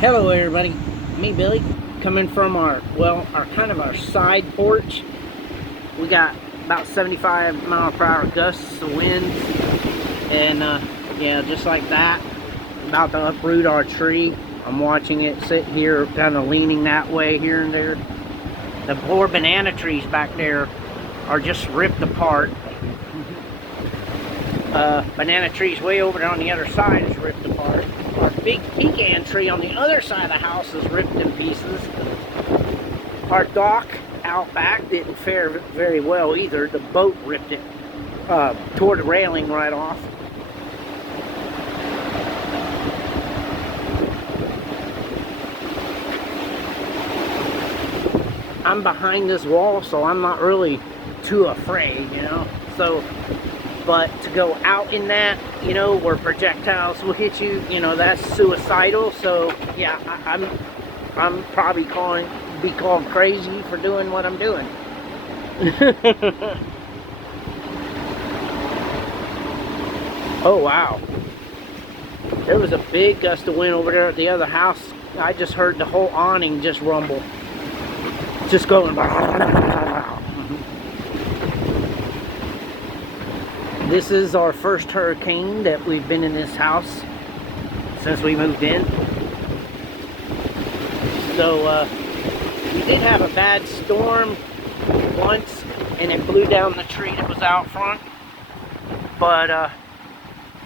Hello everybody, me Billy, coming from our kind of our side porch. We got about 75-mile-per-hour gusts of wind, and yeah, just like that, about to uproot our tree. I'm watching it sit here, kind of leaning that way here and there. The poor banana trees back there are just ripped apart. Banana trees way over there on the other side is ripped apart. Our big pecan tree on the other side of the house is ripped in pieces. Our dock out back didn't fare very well either. The boat ripped it, tore the railing right off. I'm behind this wall, so I'm not really too afraid, you know. So, but to go out in that, you know, where projectiles will hit you, you know, that's suicidal. So yeah, I'm probably be called crazy for doing what I'm doing. Oh wow, there was a big gust of wind over there at the other house. I just heard the whole awning just rumble, just going. This is our first hurricane that we've been in this house since we moved in. So we did have a bad storm once, and it blew down the tree that was out front. But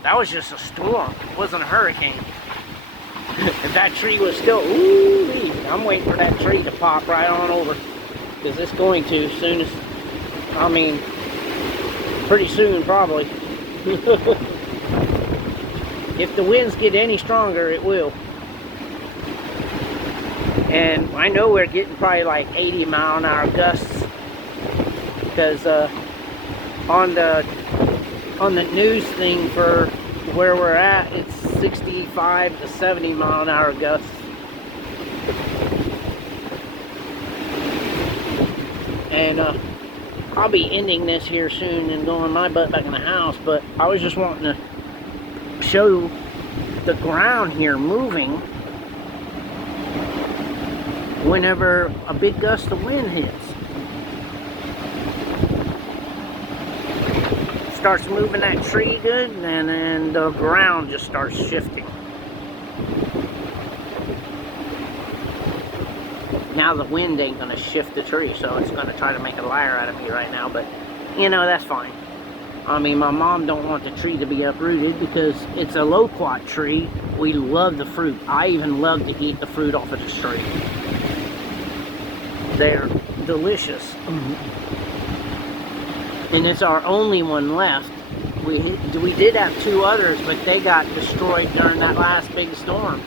that was just a storm. It wasn't a hurricane. If that tree was still, ooh, I'm waiting for that tree to pop right on over, because it's going to as soon as, I mean, pretty soon probably. If the winds get any stronger, it will. And I know we're getting probably like 80-mile-an-hour gusts, because on the news thing for where we're at, it's 65 to 70-mile-an-hour gusts. And I'll be ending this here soon and going my butt back in the house, but I was just wanting to show the ground here moving whenever a big gust of wind hits. Starts moving that tree good, and then the ground just starts shifting. Now the wind ain't gonna shift the tree, so it's gonna try to make a liar out of me right now, but you know, that's fine. I mean, my mom don't want the tree to be uprooted because it's a loquat tree. We love the fruit. I even love to eat the fruit off of this tree. They're delicious. And it's our only one left. We did have two others, but they got destroyed during that last big storm.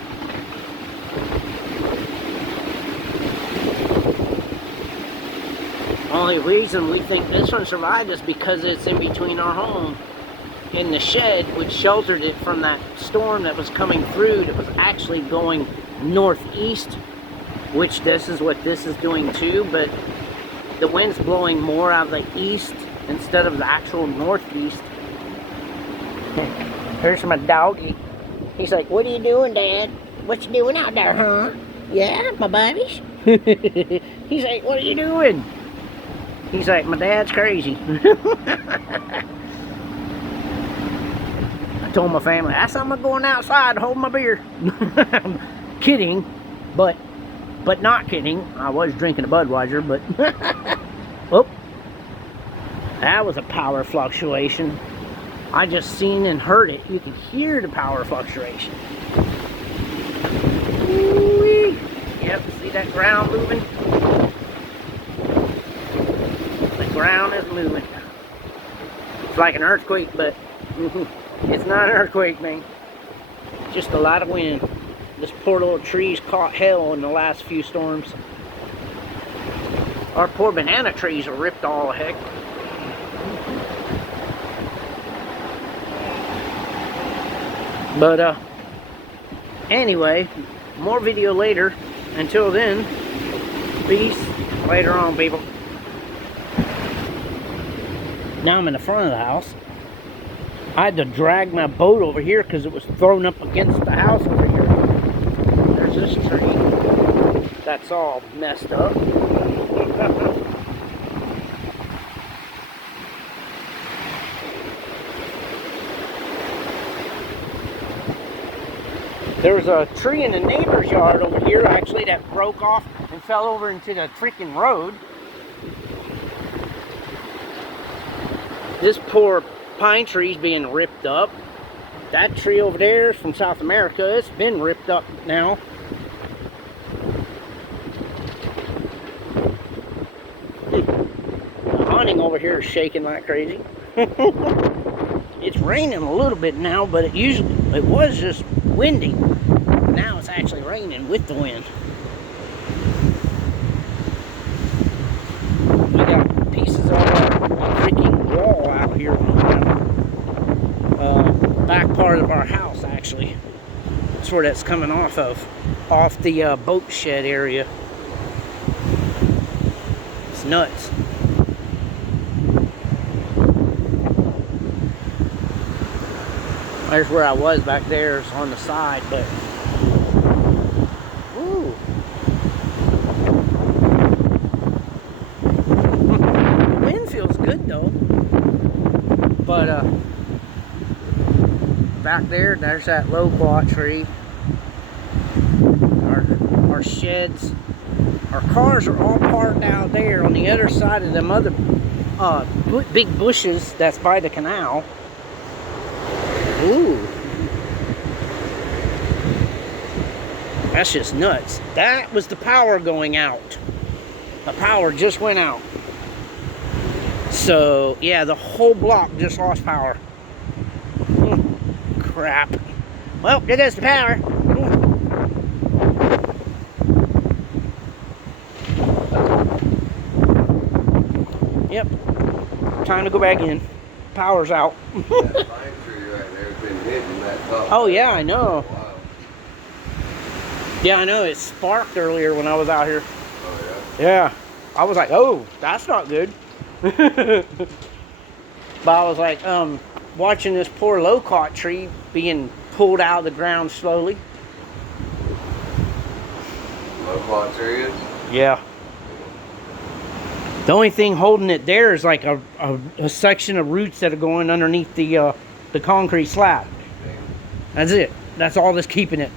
Only reason we think this one survived is because it's in between our home and the shed, which sheltered it from that storm that was coming through, that was actually going northeast, which this is what this is doing too, but the wind's blowing more out of the east instead of the actual northeast. Here's my doggy. He's like, "What are you doing, Dad? What you doing out there, huh? Yeah, my babies." He's like, "What are you doing?" He's like, "My dad's crazy." I told my family, I said, "I'm going outside to hold my beer." I'm kidding, but not kidding. I was drinking a Budweiser, but oh, that was a power fluctuation. I just seen and heard it. You could hear the power fluctuation. Ooh-wee. Yep, see that ground moving? The ground is moving. It's like an earthquake, but it's not an earthquake, man. Just a lot of wind. This poor little tree's caught hell in the last few storms. Our poor banana trees are ripped all the heck. But anyway, more video later. Until then, peace. Later on, people. Now I'm in the front of the house. I had to drag my boat over here because it was thrown up against the house over here. There's is this tree that's all messed up. There was a tree in the neighbor's yard over here, actually, that broke off and fell over into the freaking road. This poor pine tree's being ripped up. That tree over there is from South America. It's been ripped up now. The awning over here is shaking like crazy. It's raining a little bit now, but it was just windy. Now it's actually raining with the wind. We got pieces of a freaking wall out here on the back part of our house, actually. That's where that's coming off of. Off the boat shed area. It's nuts. There's where I was back there. It's on the side, but ooh. The wind feels good though. But back there's that loquat tree. Our sheds, our cars are all parked out there on the other side of them other big bushes that's by the canal. Ooh. That's just nuts. That was the power going out. The power just went out. So, yeah, the whole block just lost power. Crap. Well, there goes the power. Yep. Time to go back in. Power's out. Oh yeah, I know. Wow. Yeah, I know. It sparked earlier when I was out here. Oh yeah? Yeah. I was like, oh, that's not good. But I was like, watching this poor loquat tree being pulled out of the ground slowly. Loquat tree is? Yeah. The only thing holding it there is like a section of roots that are going underneath the concrete slab. That's it. That's all that's keeping it.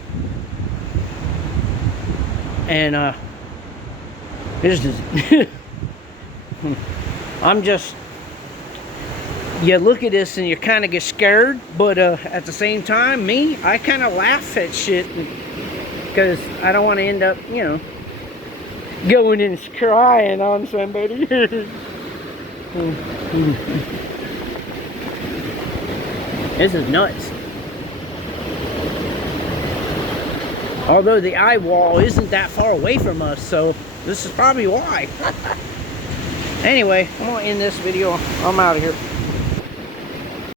And this is I'm just, you look at this and you kind of get scared, but at the same time, I kind of laugh at shit because I don't want to end up, you know, going and crying on somebody. This is nuts. Although the eye wall isn't that far away from us, so this is probably why. Anyway, I'm gonna end this video. I'm out of here.